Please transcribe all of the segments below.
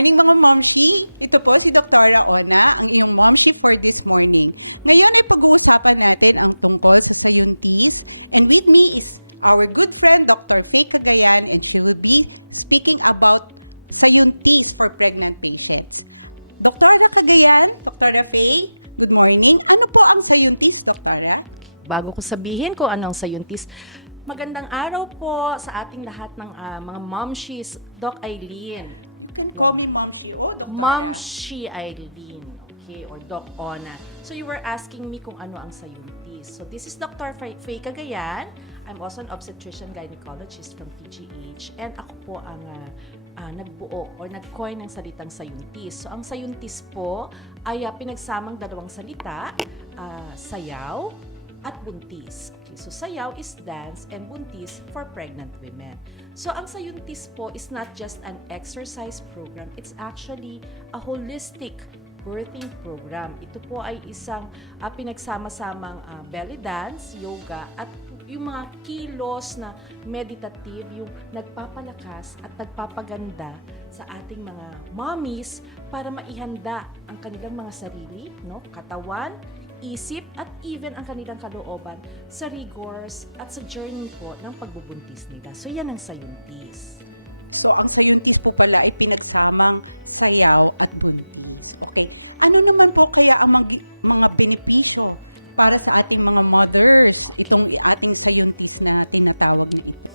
morning mga momsi! Ito po si Dr. Ona, ang iyong momsi for this morning. Ngayon ay pag-uusapan natin ang tungkol sa Sayuntis. And with me is our good friend Dr. Faye Cagayan, and she will be speaking about Sayuntis for pregnant patients. Dr. Cagayan, Dr. Faye, good morning. Ano po ang Sayuntis, Dr.? Bago ko sabihin kung anong Sayuntis, magandang araw po sa ating lahat ng mga momshies. Doc Eileen. Call me momsi o Dr. Momshi Eileen, okay, or Doc Ona. So you were asking me kung ano ang Sayuntis. So this is Dr. Faye Cagayan. I'm also an obstetrician gynecologist from PGH, and ako po ang nagbuo or nag-coin ng salitang Sayuntis. So ang Sayuntis po ay pinagsamang dalawang salita, sayaw at buntis. Okay, so sayaw is dance and buntis for pregnant women. So ang Sayuntis po is not just an exercise program, it's actually a holistic birthing program. Ito po ay isang pinagsama-samang belly dance, yoga, at yung mga kilos na meditative, yung nagpapalakas at nagpapaganda sa ating mga mommies para maihanda ang kanilang mga sarili, no, katawan, isip, at even ang kanilang kalooban sa rigors at sa journey po ng pagbubuntis nila. So yan ang Sayuntis. So, ang Sayuntis po pala ay pinagsamang sayaw at buntis. Okay. Ano naman po kaya ang mga benepisyo para sa ating mga mothers, itong ating Sayuntis na tinatawag dito?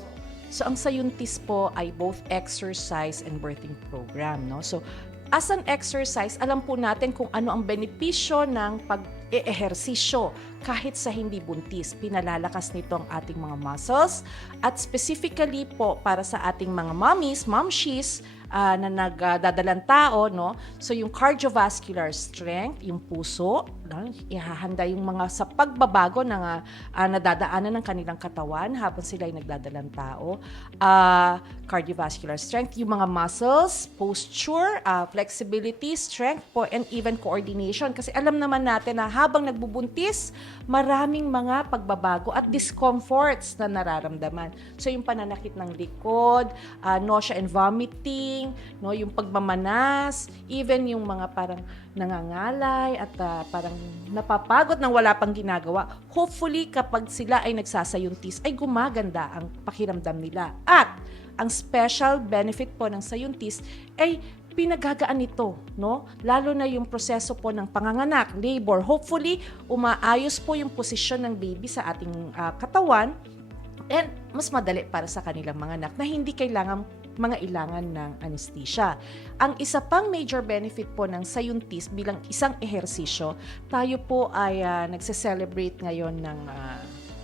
So ang Sayuntis po ay both exercise and birthing program, no? So as an exercise, alam po natin kung ano ang benepisyo ng pag-eehersisyo kahit sa hindi buntis. Pinalalakas nito ang ating mga muscles, at specifically po para sa ating mga momshies na nagdadalang tao, no? So yung cardiovascular strength, yung puso, ihahanda yung mga sa pagbabago ng nadadaanan ng kanilang katawan habang sila ay nagdadalang tao. Cardiovascular strength, yung mga muscles, posture, flexibility, strength po, and even coordination. Kasi alam naman natin na habang nagbubuntis, maraming mga pagbabago at discomforts na nararamdaman. So yung pananakit ng likod, nausea and vomiting, no, yung pagmamanas, even yung mga parang nangangalay at parang napapagod nang wala pang ginagawa. Hopefully kapag sila ay nagsasayuntis ay gumaganda ang pakiramdam nila. At ang special benefit po ng Sayuntis ay pinagagaan nito, no? Lalo na yung proseso po ng panganganak, labor. Hopefully umaayos po yung posisyon ng baby sa ating katawan, and mas madali para sa kanilang mga anak na hindi kailangan ng anesthesia. Ang isa pang major benefit po ng Sayuntis bilang isang ehersisyo, tayo po ay nagse-celebrate ngayon ng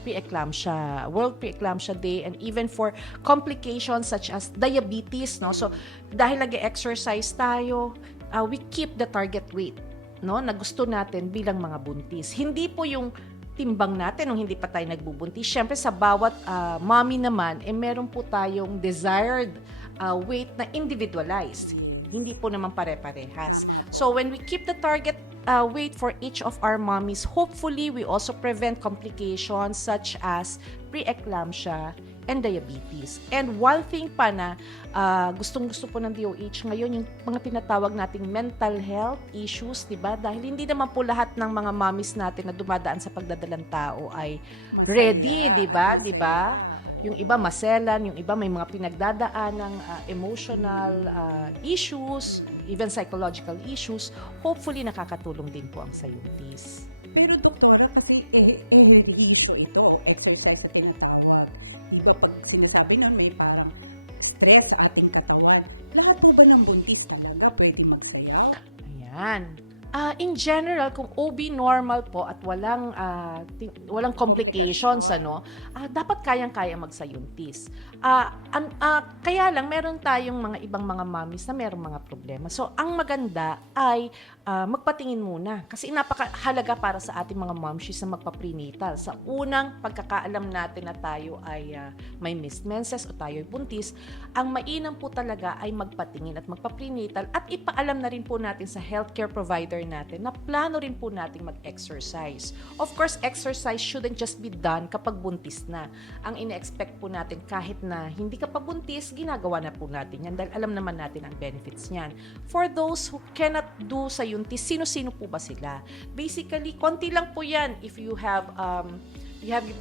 pre-eclampsia, World Pre-Eclampsia Day, and even for complications such as diabetes, no? So dahil nag-exercise tayo, we keep the target weight, no, na gusto natin bilang mga buntis. Hindi po yung timbang natin nung hindi pa tayo nagbubuntis. Siyempre sa bawat mommy naman, meron po tayong desired weight na individualized. Hindi po naman pare-parehas. So when we keep the target weight for each of our mommies, hopefully we also prevent complications such as pre-eclampsia and diabetes. And one thing pa na gustong-gusto po ng DOH ngayon, yung mga tinatawag nating mental health issues, diba? Dahil hindi naman po lahat ng mga mommies natin na dumadaan sa pagdadalang tao ay ready, diba? Diba? Yung iba maselan, yung iba may mga pinagdadaan ng emotional issues, even psychological issues. Hopefully nakakatulong din po ang Sayuntis. Pero doktora, kasi ehersisyo ito o exercise sa tinatawag. Diba pag sinasabi na may parang stress sa ating katawan, lahat po ba ng buntis talaga pwede magsayaw? Ayan. In general, kung OB normal po at walang complications, dapat kayang-kaya magsayuntis. Kaya lang, meron tayong mga ibang mga mommies na merong mga problema. So, ang maganda ay magpatingin muna. Kasi napakahalaga para sa ating mga momshies na magpa-prenatal. Sa unang pagkakaalam natin na tayo ay may missed menses o tayo ay buntis, ang mainam po talaga ay magpatingin at magpa-prenatal at ipaalam na rin po natin sa healthcare provider mother natin na plano rin po nating mag-exercise. Of course, exercise shouldn't just be done kapag buntis na. Ang ine-expect po natin kahit na hindi ka pa buntis, ginagawa na po natin yan dahil alam naman natin ang benefits niyan. For those who cannot do sayuntis, sino-sino po ba sila? Basically, konti lang po yan. If you have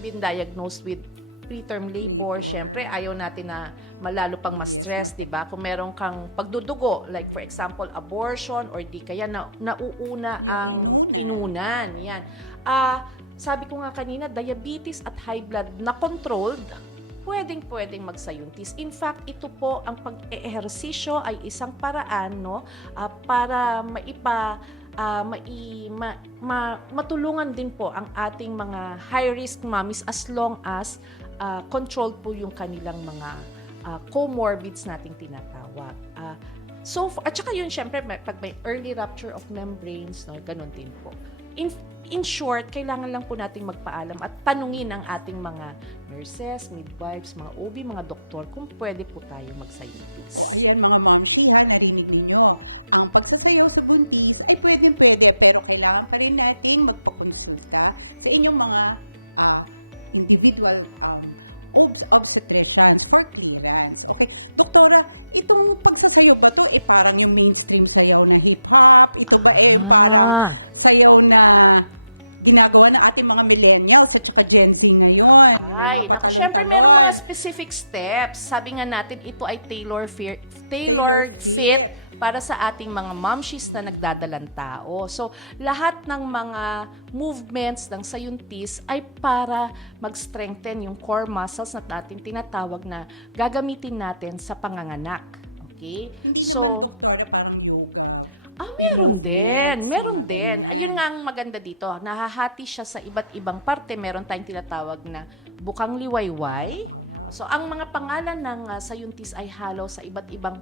been diagnosed with preterm labor, syempre ayaw natin na malalo pang ma-stress, 'di ba? Kung meron kang pagdudugo, like for example, abortion or di kaya nauuna ang inunan, 'yan. Sabi ko nga kanina, diabetes at high blood na controlled, pwedeng magsayuntis. In fact, ito po ang pag-eehersisyo ay isang paraan, no, para matulungan din po ang ating mga high-risk mommies as long as controlled po yung kanilang mga comorbids nating tinatawag. At saka yun, syempre, pag may early rupture of membranes, no, ganun din po. In short, kailangan lang po nating magpaalam at tanungin ang ating mga nurses, midwives, mga OB, mga doktor kung pwede po tayo magsayuntis. Ayan mga momshi, narinig niyo. Ang pagsasayaw sa buntis ay pwede, pero kailangan pa rin natin magpakonsulta sa inyong mga individual obstetrician for clearance. Okay. Doktora, itong pagsasayaw ba ito? Parang yung mainstream sayaw na hip-hop? Ito ba parang sayaw na ginagawa ng ating mga millennials at saka Gen Z ngayon? Ay, naku, syempre merong mga specific steps. Sabi nga natin, ito ay tailored fit para sa ating mga momshies na nagdadalang tao. So, lahat ng mga movements ng sayuntis ay para mag-strengthen yung core muscles na natin tinatawag na gagamitin natin sa panganganak. Okay? Hindi So, naman doktora parang yoga. Meron din. Ayun nga ang maganda dito. Nahahati siya sa iba't ibang parte. Meron tayong tinatawag na bukang liwayway. So, ang mga pangalan ng sayuntis ay halo sa iba't ibang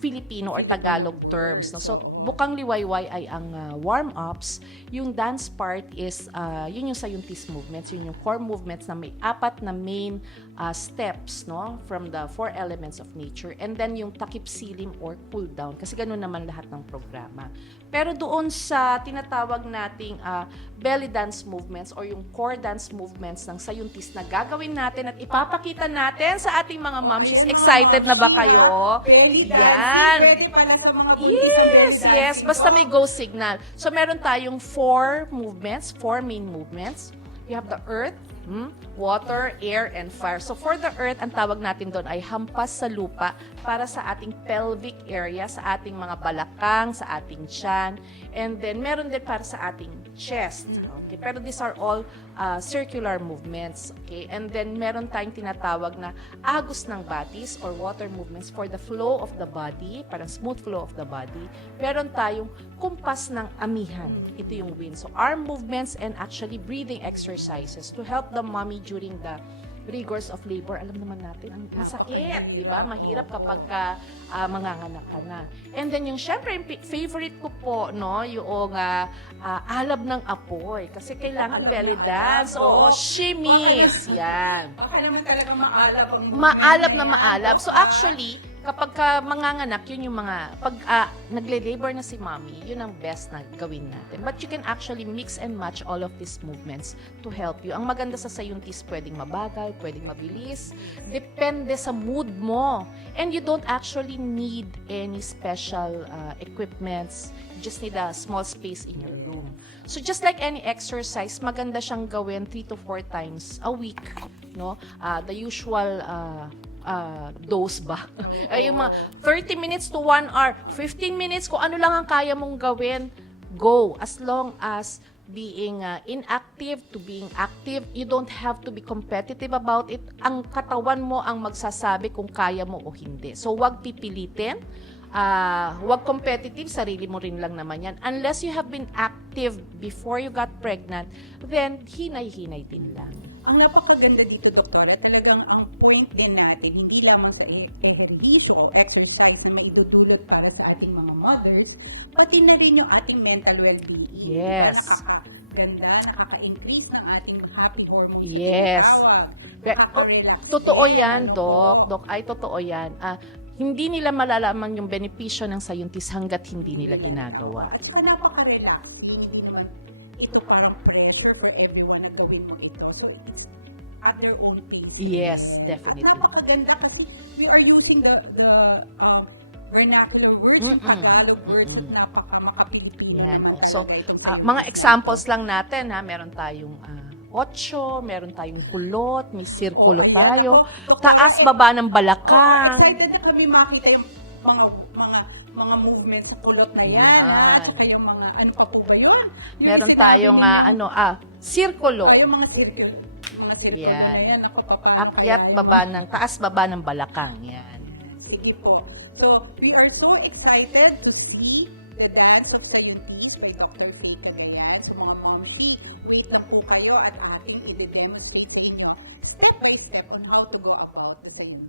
Filipino or Tagalog terms. No? So, bukang liwayway ay ang warm-ups. Yung dance part is, yun yung sayuntis movements, yun yung core movements na may 4 na main steps, no? From the 4 elements of nature. And then yung takip silim or cool down. Kasi ganun naman lahat ng programa. Pero doon sa tinatawag nating belly dance movements or yung core dance movements ng sayuntis na gagawin natin at ipapakita natin sa ating mga moms. Excited na ba kayo? Yan. Yes. Basta may go signal. So, meron tayong 4 main movements. You have the earth, water, air, and fire. So, for the earth, ang tawag natin doon ay hampas sa lupa para sa ating pelvic area, sa ating mga balakang, sa ating tiyan. And then, meron din para sa ating chest. Okay? Pero these are all circular movements. Okay? And then, meron tayong tinatawag na agos ng batis or water movements for the flow of the body, parang smooth flow of the body. Meron tayong kumpas ng amihan. Ito yung wind. So, arm movements and actually breathing exercises to help the mommy during the rigors of labor. Alam naman natin, ang masakit, di ba? Mahirap kapag manganganak ka na. And then yung syempre, yung favorite ko po, no, yung alab ng apoy. Kasi kailangan belly dance. Oo, shimmies. Yan. Baka naman talaga maalab ang Maalab na maalab. So actually, kapag manganganak, yun yung mga, pag nagle-labor na si mommy, yun ang best na gawin natin. But you can actually mix and match all of these movements to help you. Ang maganda sa sayuntis, pwedeng mabagal, pwedeng mabilis. Depende sa mood mo. And you don't actually need any special equipments. You just need a small space in your room. So just like any exercise, maganda siyang gawin 3 to 4 times a week. No? The usual dose ba? Ay, yung mga 30 minutes to 1 hour, 15 minutes, kung ano lang ang kaya mong gawin, go. As long as being inactive to being active, you don't have to be competitive about it. Ang katawan mo ang magsasabi kung kaya mo o hindi. So, wag pipilitin. Wag competitive, sarili mo rin lang naman yan. Unless you have been active before you got pregnant, then hinay-hinay din lang. Ang napakaganda dito, Doktora, talagang ang point din natin, hindi lamang sa ehersisyo o exercise na maitutulot para sa ating mga mothers, pati na rin yung ating mental well-being. Yes. Nakakaganda, nakaka-increase ng ating happy hormones. Yes. Totoo yan, Dok. Ay, totoo yan. hindi nila malalaman yung benepisyo ng sayuntis hanggat hindi nila ginagawa. At saka napaka-relax. Hindi naman ito parang pressure for everyone na gawin mo ito. So, it's at their own pace. Yes, At definitely. napakaganda kasi you are using the vernacular words, Tagalog words na napaka-makapilipino. Yan. naman So, talaga itong mga sayuntis. examples lang natin ha, meron tayong 8, meron tayong kulot, may sirkulo Oo, tayo, ayan. taas baba ng balakang. Excited na kami makita yung mga movements sa kulot na yan. Yan. Saka yung mga, ano pa po ba yun? Yung Meron sinabi tayong niyo, sirkulo. yung mga circle. Mga circle Yan. na yan. Napapapano Akyat kaya baba yun. ng taas baba ng balakang. Yan. Sige po. So, we are so excited to see the dance of 70s with Dr. Faith Tagayay. So, mga momsies, wait lang po kayo at ating i-demonstrate sa inyo step by step on how to go about the 70s.